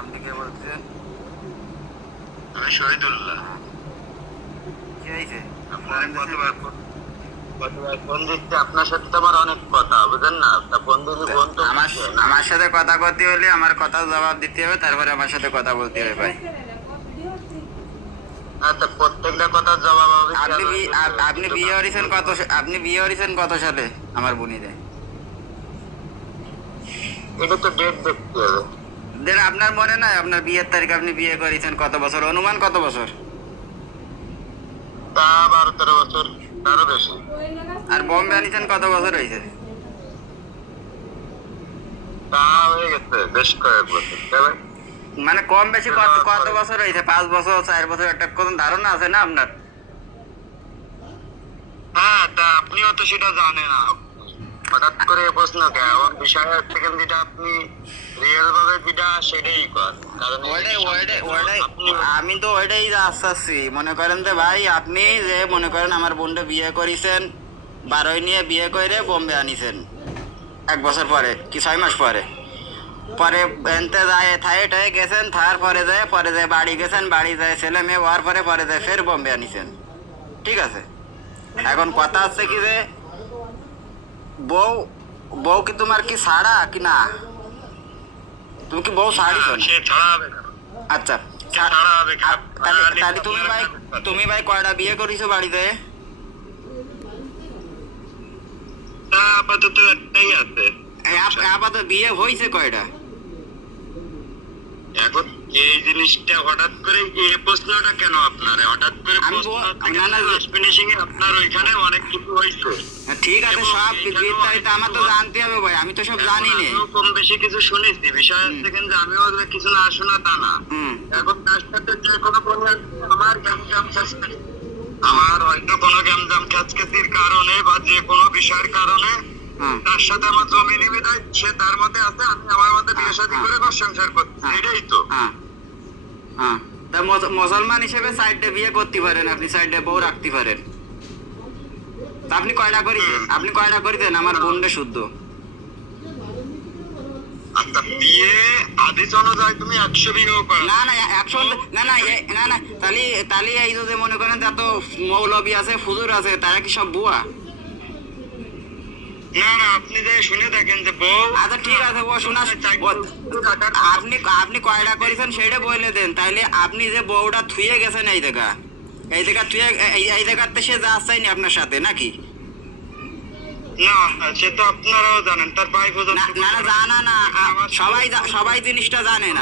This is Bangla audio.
আপনি কে বলছেন? আমি শহীদুল্লাহ। কি হয়েছে? আপনার কতবার ফোন দিচ্ছে, আপনার সাথে তো আমার অনেক কথা, বুঝেন না? তা ফোন দিলে ফোন তো আমার সাথে কথা করতে হলে আমার কথা জবাব দিতে হবে, তারপরে আমার সাথে কথা বলতে হবে ভাই। আচ্ছা, প্রত্যেকটা কথার জবাব হবে। আপনি বিয়ে করেছেন কত সালে আমার বোনিরে? এটা তো ডেট দেখতে হবে। আপনার মনে নাই আপনার বিয়ের তারিখ? আপনি বিয়ে করেছেন কত বছর, অনুমান কত বছর? তা 12-13 বছর, তারও বেশি। আর বোম্বে আনিছেন কত বছর হয়েছে? তা হয়ে গেছে বেশ কয়েক বছর। তবে মানে কম বেশি কত বছর হয়েছে? 5 বছর, 4 বছর, একটা কোন ধারণা আছে না আপনার? হ্যাঁ, তা আপনিও তো সেটা জানেন না। হঠাৎ করে প্রশ্ন কেন? ওর বিষয়ে থেকে যেটা আপনি রিয়েল ভাবে যেটা সেটাই কর। কারণ আমি তো ওইটাই আসছি। মনে করেন যে ভাই, আপনি যে মনে করেন আমার বোনটা বিয়ে করেছেন, 12 নিয়ে বিয়ে করে বোম্বে আনিছেন 1 বছর পরে কি 6 মাস পরে। পরে এনতে যায় থাইয়ে গেছেন, পরে যায় বাড়ি গেছেন, বাড়ি যায় ছেলে মেয়ে হওয়ার পরে যায় ফের বোম্বে আনিছেন। ঠিক আছে, এখন কথা হচ্ছে কি যে বউ কি তোমার কি ছাড়া কি না? তুমি কি বউ ছাড়িছ? সে ছাড়া হবে না। আচ্ছা, ছাড়া হবে না। তাহলে তুমি ভাই কয়টা বিয়ে করেছো বাড়িতে? তা আপাতত একটাই আছে। আপাতত বিয়ে হয়েছে কয়টা? এখন এই জিনিসটা হঠাৎ করে এই প্রশ্নটা কেন আপনার? হঠাৎ করে ফিনিশিং এ আপনার ওইখানে অনেক কিছু হয়েছে। ঠিক আছে, সব বিস্তারিত আমার তো জানতে হবে ভাই, আমি তো সব জানি না। কম বেশি কিছু শুনেছি। বিষয় হচ্ছে কিন্তু আমিও কিছু না শোনা তা না। এখন তার সাথে যে কোনো আমার হয়তো কোনো গ্যামজাম খাচকাচির কারণে বা যে কোনো বিষয়ের কারণে তার সাথে আমার জমি নিবিদায় সে তার মতে আছে, আমি আমার মতে বিয়ে শাদী করে ঘর সংসার করছি। এটাই তো। তা মুসলমান হিসেবে সাইডে বিয়ে করতে পারেন, আপনি সাইডে বউ রাখতে পারেন। আপনি কয়টা করেছেন আমার বোনটা শুদ্ধ? আচ্ছা, বিয়ে আদেশ অনুযায়ী তুমি 100 বিয়েও করো? না 100 না, তাহলে এই যে মনে করেন যত মৌলবী আছে, ফুজুর আছে, তারা কি সব বুয়া? না, আপনি যে শুনে দেখেন যে বউ। আচ্ছা ঠিক আছে, ও শোনা, আপনি কয়টা করেছেন সেটা বলে দেন। তাইলে আপনি যে বউটা থুয়ে গেছেন এই জায়গা থুয়ে এই জায়গাতে সে যা চাইনি আপনার সাথে নাকি? না, সে তো আপনারাও জানেন, তার ভাই না, সবাই জিনিসটা জানে না।